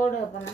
போடு அப்பனா.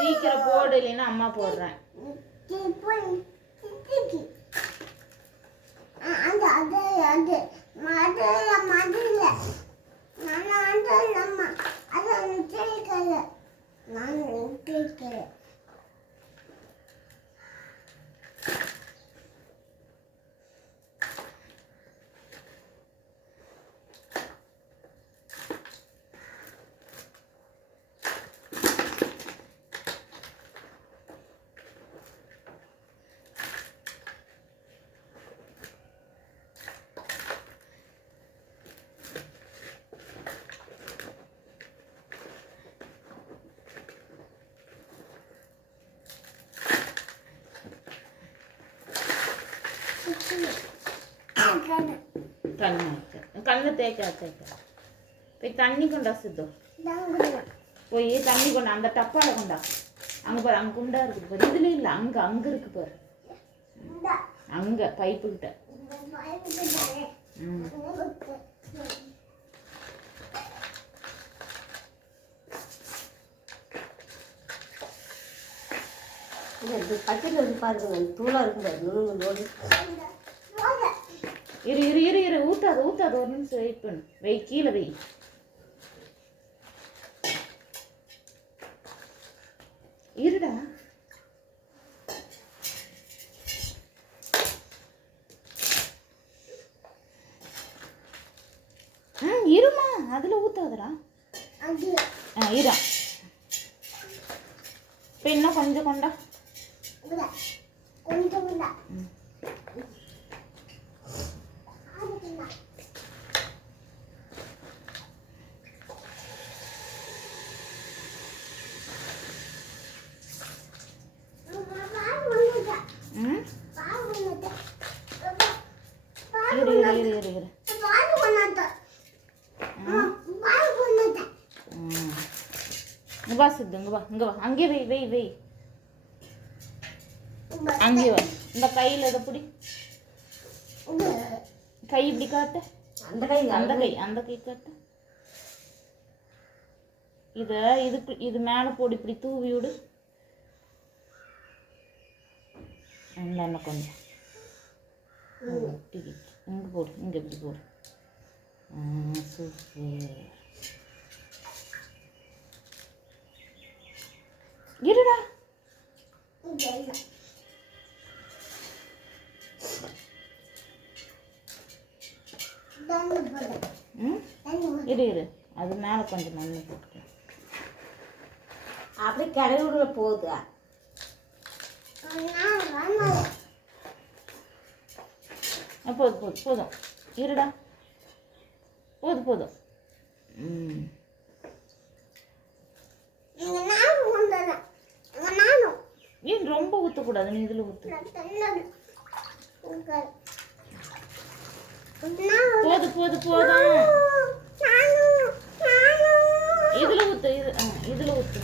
சீக்கிரம் போடு, இல்லைன்னா அம்மா போடுறேன். கண்ணு தேய்க்க போய் தண்ணி கொண்டா சித்து. போய் தண்ணி கொண்டா, அந்த டப்பால கொண்டா. அங்க பாரு, அங்க குண்டா இருக்குது பாரு. இதுல இல்ல, அங்க அங்க இருக்கு பாரு, அங்க பைப்பு கிட்ட. பக்கத்தில் பாருங்க, தூளா இருக்கு. இரு இரு இரு இரு ஊத்தாது ஊத்தாது, ஒரு நிமிஷம் வெயிட் பண்ணு. வெய், கீழே வெய். இருடா. இருமா, அதுல ஊத்தாதடா. இரா இப்போ இன்னும் கொஞ்சம் கொண்டா. இரு இரு இரு இரு இரு. இங்க வா சித்து, இங்க வா, இங்க வா. அங்கே வை வை வை. அங்கே வா. இந்த கையில் இதை பிடி. கை இப்படி காட்டு. அந்த கை அந்த கை அந்த கை காட்டு. இதை இதுக்கு இது மேலே போடு, இப்படி தூவி விடு. என்ன கொஞ்சம் இங்கே போடு, இங்கே இப்படி போடு. சூப்பர். இருடா. இரு இரு, அது மேலே கொஞ்சம் மண் போட்டு அப்படியே கிளவுல போகுது. போதும் போதும் போதும். இருடா, போதும் போதும். ஏன் ரொம்ப ஊற்றக்கூடாது, நீ இதில் ஊற்று. போதும் போதும் போதும். இதில் ஊற்று, இதில் ஊற்று, இதில் ஊற்று.